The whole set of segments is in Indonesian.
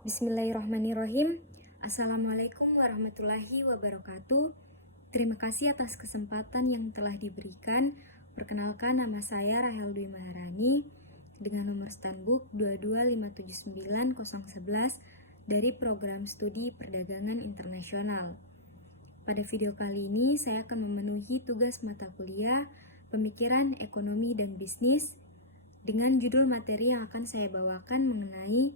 Bismillahirrahmanirrahim. Assalamualaikum warahmatullahi wabarakatuh. Terima kasih atas kesempatan yang telah diberikan. Perkenalkan, nama saya Rahel Dwi Maharani dengan nomor standbook 22579-011 dari Program Studi Perdagangan Internasional. Pada video kali ini saya akan memenuhi tugas mata kuliah Pemikiran Ekonomi dan Bisnis dengan judul materi yang akan saya bawakan mengenai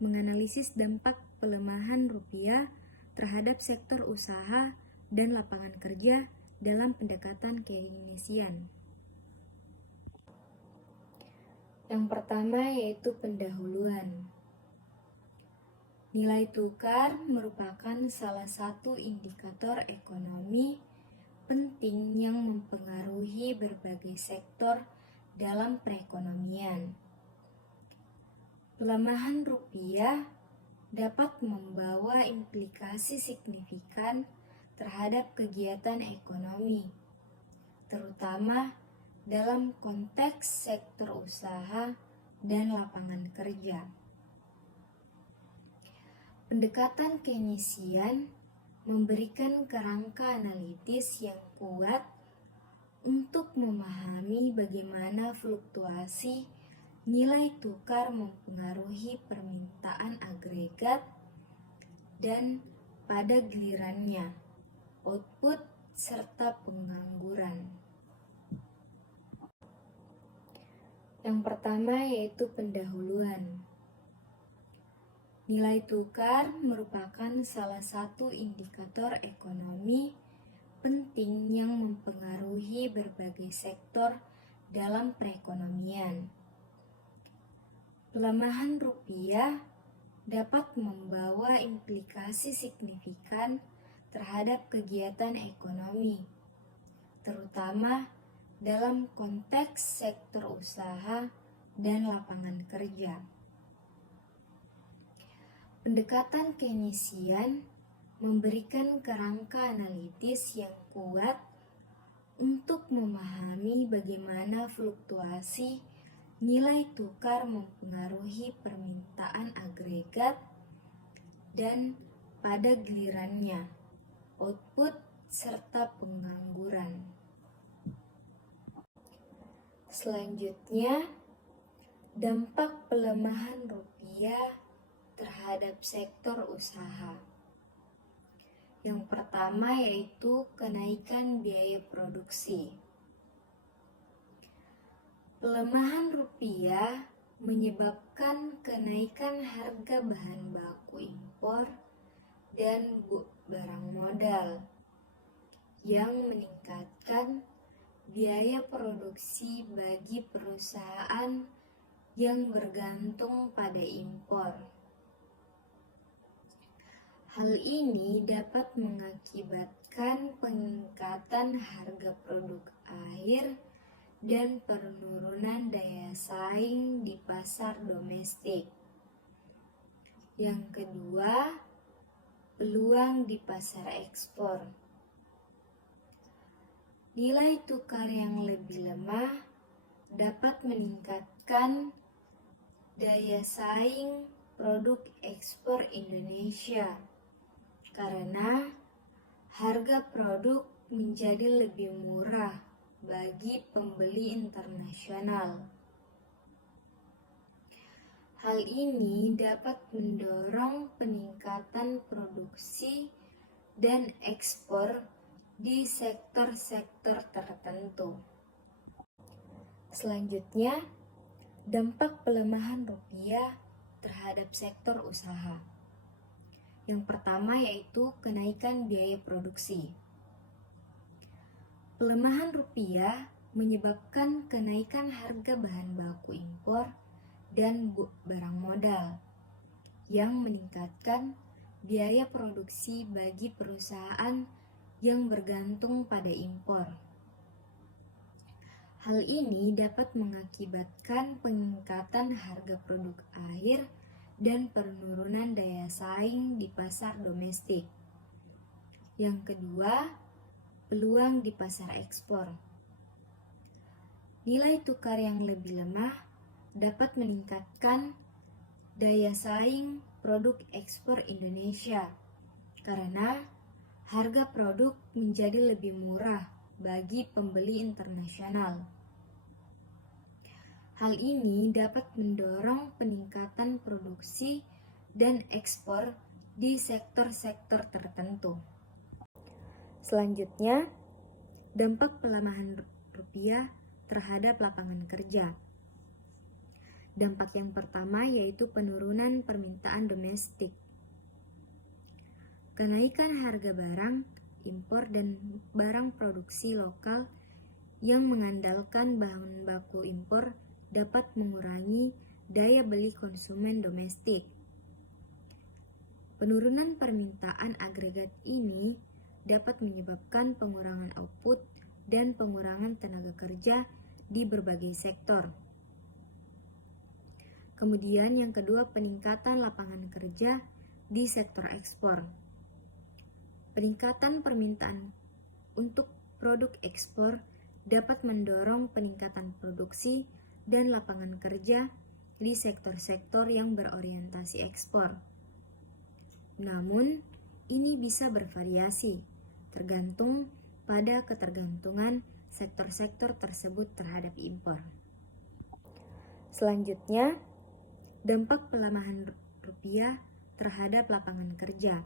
menganalisis dampak pelemahan rupiah terhadap sektor usaha dan lapangan kerja dalam pendekatan Keynesian. Yang pertama yaitu pendahuluan. Nilai tukar merupakan salah satu indikator ekonomi penting yang mempengaruhi berbagai sektor dalam perekonomian. Pelemahan rupiah dapat membawa implikasi signifikan terhadap kegiatan ekonomi, terutama dalam konteks sektor usaha dan lapangan kerja. Pendekatan Keynesian memberikan kerangka analitis yang kuat untuk memahami bagaimana fluktuasi nilai tukar mempengaruhi permintaan agregat dan pada gilirannya output serta pengangguran. Yang pertama yaitu pendahuluan. Nilai tukar merupakan salah satu indikator ekonomi penting yang mempengaruhi berbagai sektor dalam perekonomian. Pelemahan rupiah dapat membawa implikasi signifikan terhadap kegiatan ekonomi, terutama dalam konteks sektor usaha dan lapangan kerja. Pendekatan Keynesian memberikan kerangka analitis yang kuat untuk memahami bagaimana fluktuasi nilai tukar mempengaruhi permintaan agregat dan pada gilirannya output serta pengangguran. Selanjutnya, dampak pelemahan rupiah terhadap sektor usaha. Yang pertama yaitu kenaikan biaya produksi. Pelemahan rupiah menyebabkan kenaikan harga bahan baku impor dan barang modal yang meningkatkan biaya produksi bagi perusahaan yang bergantung pada impor. Hal ini dapat mengakibatkan peningkatan harga produk akhir dan penurunan daya saing di pasar domestik. Yang kedua, peluang di pasar ekspor. Nilai tukar yang lebih lemah dapat meningkatkan daya saing produk ekspor Indonesia karena harga produk menjadi lebih murah bagi pembeli internasional. Hal ini dapat mendorong peningkatan produksi dan ekspor di sektor-sektor tertentu. Selanjutnya, dampak pelemahan rupiah terhadap sektor usaha. Yang pertama yaitu kenaikan biaya produksi. Pelemahan rupiah menyebabkan kenaikan harga bahan baku impor dan barang modal yang meningkatkan biaya produksi bagi perusahaan yang bergantung pada impor. Hal ini dapat mengakibatkan peningkatan harga produk akhir dan penurunan daya saing di pasar domestik. Yang kedua, peluang di pasar ekspor. Nilai tukar yang lebih lemah dapat meningkatkan daya saing produk ekspor Indonesia karena harga produk menjadi lebih murah bagi pembeli internasional. Hal ini dapat mendorong peningkatan produksi dan ekspor di sektor-sektor tertentu. Selanjutnya, dampak pelemahan rupiah terhadap lapangan kerja. Dampak yang pertama yaitu penurunan permintaan domestik. Kenaikan harga barang, impor, dan barang produksi lokal yang mengandalkan bahan baku impor dapat mengurangi daya beli konsumen domestik. Penurunan permintaan agregat ini dapat menyebabkan pengurangan output dan pengurangan tenaga kerja di berbagai sektor. Kemudian yang kedua, peningkatan lapangan kerja di sektor ekspor. Peningkatan permintaan untuk produk ekspor dapat mendorong peningkatan produksi dan lapangan kerja di sektor-sektor yang berorientasi ekspor. Namun, ini bisa bervariasi, tergantung pada ketergantungan sektor-sektor tersebut terhadap impor. Selanjutnya, dampak pelemahan rupiah terhadap lapangan kerja.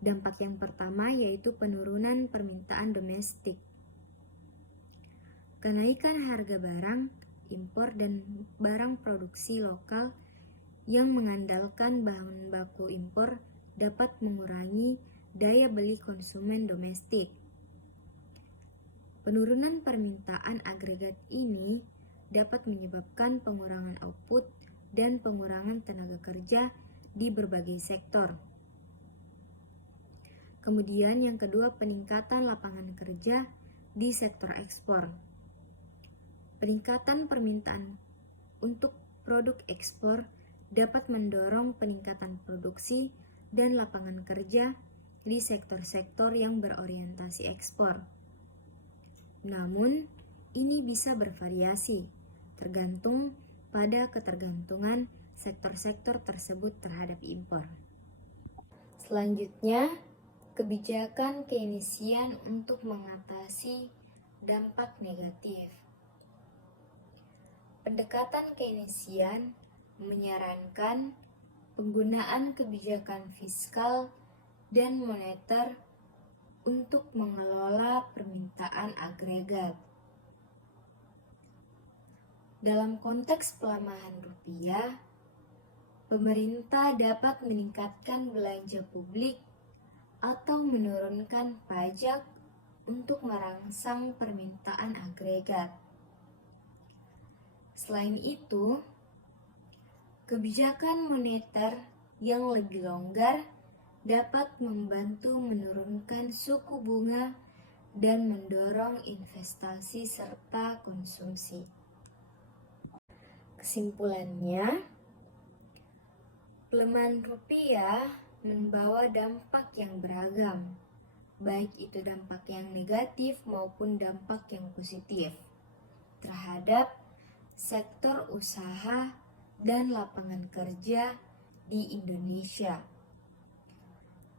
Dampak yang pertama yaitu penurunan permintaan domestik. Kenaikan harga barang, impor, dan barang produksi lokal yang mengandalkan bahan baku impor dapat mengurangi daya beli konsumen domestik. Penurunan permintaan agregat ini dapat menyebabkan pengurangan output dan pengurangan tenaga kerja di berbagai sektor. Kemudian yang kedua, peningkatan lapangan kerja di sektor ekspor. Peningkatan permintaan untuk produk ekspor dapat mendorong peningkatan produksi dan lapangan kerja di sektor-sektor yang berorientasi ekspor. Namun, ini bisa bervariasi, tergantung pada ketergantungan sektor-sektor tersebut terhadap impor. Selanjutnya, kebijakan Keynesian untuk mengatasi dampak negatif. Pendekatan Keynesian menyarankan penggunaan kebijakan fiskal dan moneter untuk mengelola permintaan agregat. Dalam konteks pelemahan rupiah, pemerintah dapat meningkatkan belanja publik atau menurunkan pajak untuk merangsang permintaan agregat. Selain itu, kebijakan moneter yang lebih longgar dapat membantu menurunkan suku bunga dan mendorong investasi serta konsumsi. Kesimpulannya, pelemahan rupiah membawa dampak yang beragam, baik itu dampak yang negatif maupun dampak yang positif terhadap sektor usaha dan lapangan kerja di Indonesia.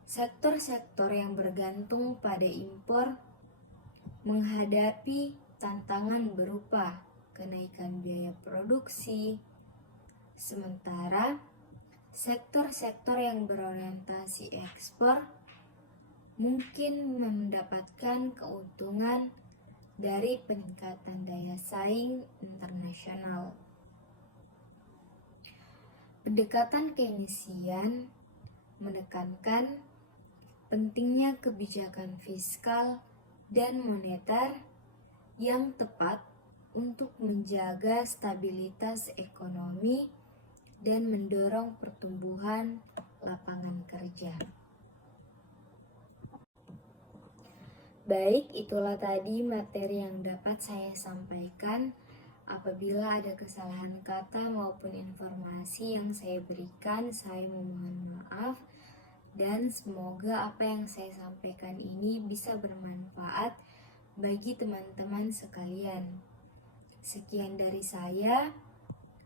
Sektor-sektor yang bergantung pada impor menghadapi tantangan berupa kenaikan biaya produksi, sementara sektor-sektor yang berorientasi ekspor mungkin mendapatkan keuntungan dari peningkatan daya saing internasional. Pendekatan Keynesian menekankan pentingnya kebijakan fiskal dan moneter yang tepat untuk menjaga stabilitas ekonomi dan mendorong pertumbuhan lapangan kerja. Baik, itulah tadi materi yang dapat saya sampaikan. Apabila ada kesalahan kata maupun informasi yang saya berikan, saya memohon maaf. Dan semoga apa yang saya sampaikan ini bisa bermanfaat bagi teman-teman sekalian. Sekian dari saya.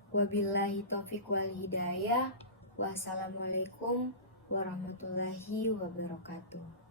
Wabillahi taufiq wal hidayah. Wassalamualaikum warahmatullahi wabarakatuh.